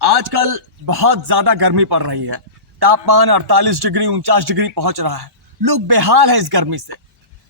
आजकल बहुत ज़्यादा गर्मी पड़ रही है। तापमान 48 डिग्री 49 डिग्री पहुंच रहा है। लोग बेहाल है इस गर्मी से।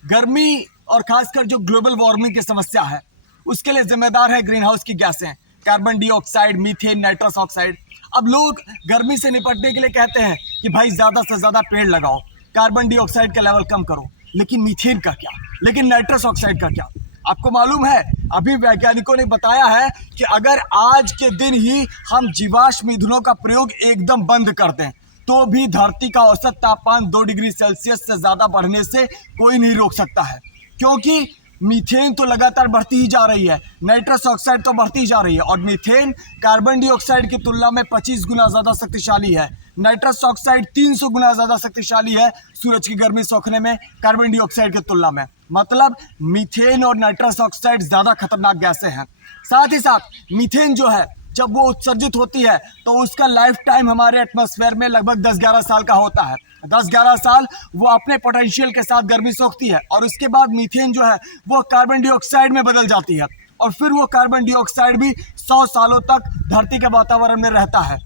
गर्मी और खासकर जो ग्लोबल वार्मिंग की समस्या है उसके लिए जिम्मेदार है ग्रीन हाउस की गैसें, carbon dioxide, methane, nitrous oxide. अब लोग गर्मी से निपटने के लिए कहते हैं कि भाई ज़्यादा से ज़्यादा पेड़ लगाओ, कार्बन डाइऑक्साइड का लेवल कम करो। लेकिन मीथेन का क्या, लेकिन नाइट्रस ऑक्साइड का क्या? आपको मालूम है, अभी वैज्ञानिकों ने बताया है कि अगर आज के दिन ही हम जीवाश्म ईंधनों का प्रयोग एकदम बंद कर दें तो भी धरती का औसत तापमान 2 डिग्री सेल्सियस से ज्यादा बढ़ने से कोई नहीं रोक सकता है। क्योंकि मीथेन तो लगातार बढ़ती ही जा रही है, नाइट्रस ऑक्साइड तो बढ़ती ही जा रही है, और मीथेन कार्बन डाइऑक्साइड की तुलना में 25 गुना ज्यादा शक्तिशाली है। नाइट्रस ऑक्साइड 300 गुना ज्यादा शक्तिशाली है सूरज की गर्मी सोखने में कार्बन डाइऑक्साइड की तुलना में। मतलब मीथेन और नाइट्रस ऑक्साइड ज्यादा खतरनाक गैसें हैं। साथ ही साथ मीथेन जो है, जब वो उत्सर्जित होती है तो उसका लाइफ टाइम हमारे एटमॉस्फेयर में लगभग 10-11 साल का होता है। 10-11 साल वो अपने पोटेंशियल के साथ गर्मी सोखती है और उसके बाद मीथेन जो है वो कार्बन डाइऑक्साइड में बदल जाती है, और फिर वो कार्बन डाइऑक्साइड भी 100 सालों तक धरती के वातावरण में रहता है।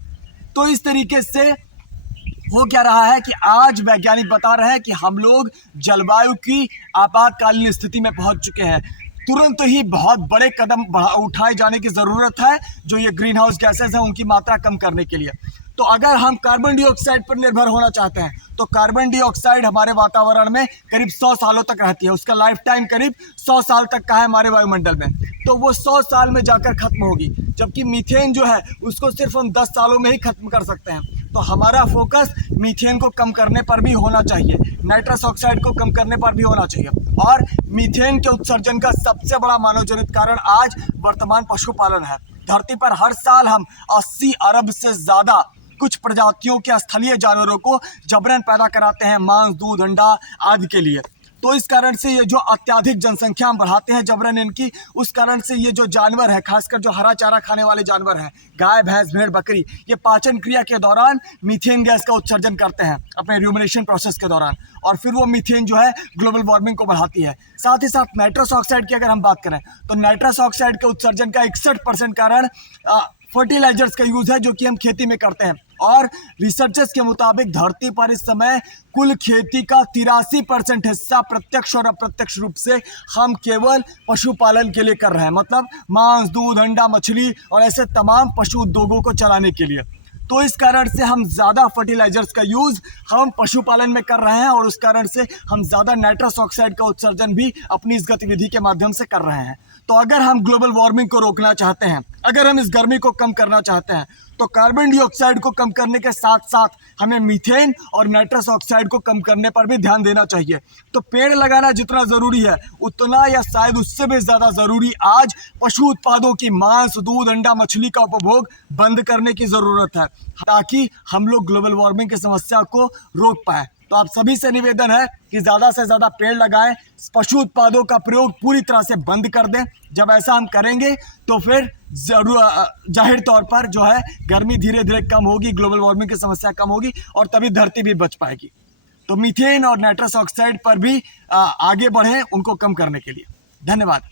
तो इस तरीके से हो क्या रहा है कि आज वैज्ञानिक बता रहे हैं कि हम लोग जलवायु की आपातकालीन स्थिति में पहुंच चुके हैं। तुरंत ही बहुत बड़े कदम उठाए जाने की जरूरत है जो ये ग्रीन हाउस गैसेस हैं उनकी मात्रा कम करने के लिए। तो अगर हम कार्बन डाइऑक्साइड पर निर्भर होना चाहते हैं तो कार्बन डाइऑक्साइड हमारे वातावरण में करीब 100 सालों तक रहती है, उसका लाइफ टाइम करीब 100 साल तक का है हमारे वायुमंडल में, तो वो 100 साल में जाकर खत्म होगी। जबकि मीथेन जो है उसको सिर्फ हम 10 सालों में ही खत्म कर सकते हैं। तो हमारा फोकस मीथेन को कम करने पर भी होना चाहिए, नाइट्रस ऑक्साइड को कम करने पर भी होना चाहिए। और मीथेन के उत्सर्जन का सबसे बड़ा मानव जनित कारण आज वर्तमान पशुपालन है। धरती पर हर साल हम 80 अरब से ज्यादा कुछ प्रजातियों के स्थलीय जानवरों को जबरन पैदा कराते हैं मांस, दूध, अंडा आदि के लिए। तो इस कारण से ये जो अत्यधिक जनसंख्या हम बढ़ाते हैं जबरन इनकी, उस कारण से ये जो जानवर है, खासकर जो हरा चारा खाने वाले जानवर हैं, गाय, भैंस, भेड़, बकरी, ये पाचन क्रिया के दौरान मीथेन गैस का उत्सर्जन करते हैं अपने र्यूमिनेशन प्रोसेस के दौरान, और फिर वो मीथेन जो है ग्लोबल वार्मिंग को बढ़ाती है। साथ ही साथ नाइट्रस ऑक्साइड की अगर हम बात करें तो नाइट्रस ऑक्साइड के उत्सर्जन का 61% कारण फर्टिलाइजर्स का यूज है जो कि हम खेती में करते हैं। और रिसर्चर्स के मुताबिक धरती पर इस समय कुल खेती का 83% हिस्सा प्रत्यक्ष और अप्रत्यक्ष रूप से हम केवल पशुपालन के लिए कर रहे हैं, मतलब मांस, दूध, अंडा, मछली और ऐसे तमाम पशु उद्योगों को चलाने के लिए। तो इस कारण से हम ज़्यादा फर्टिलाइजर्स का यूज़ हम पशुपालन में कर रहे हैं और उस कारण से हम ज़्यादा नाइट्रस ऑक्साइड का उत्सर्जन भी अपनी इस गतिविधि के माध्यम से कर रहे हैं। तो अगर हम ग्लोबल वार्मिंग को रोकना चाहते हैं, अगर हम इस गर्मी को कम करना चाहते हैं, तो कार्बन डाइऑक्साइड को कम करने के साथ साथ हमें मीथेन और नाइट्रस ऑक्साइड को कम करने पर भी ध्यान देना चाहिए। तो पेड़ लगाना जितना ज़रूरी है उतना या शायद उससे भी ज़्यादा ज़रूरी आज पशु उत्पादों की मांस, दूध, अंडा, मछली का उपभोग बंद करने की ज़रूरत है ताकि हम लोग ग्लोबल वार्मिंग की समस्या को रोक पाएँ। तो आप सभी से निवेदन है कि ज़्यादा से ज़्यादा पेड़ लगाएं, पशु उत्पादों का प्रयोग पूरी तरह से बंद कर दें। जब ऐसा हम करेंगे तो फिर जरूर जाहिर तौर पर जो है गर्मी धीरे धीरे कम होगी, ग्लोबल वार्मिंग की समस्या कम होगी और तभी धरती भी बच पाएगी। तो मीथेन और नाइट्रस ऑक्साइड पर भी आगे बढ़ें उनको कम करने के लिए। धन्यवाद।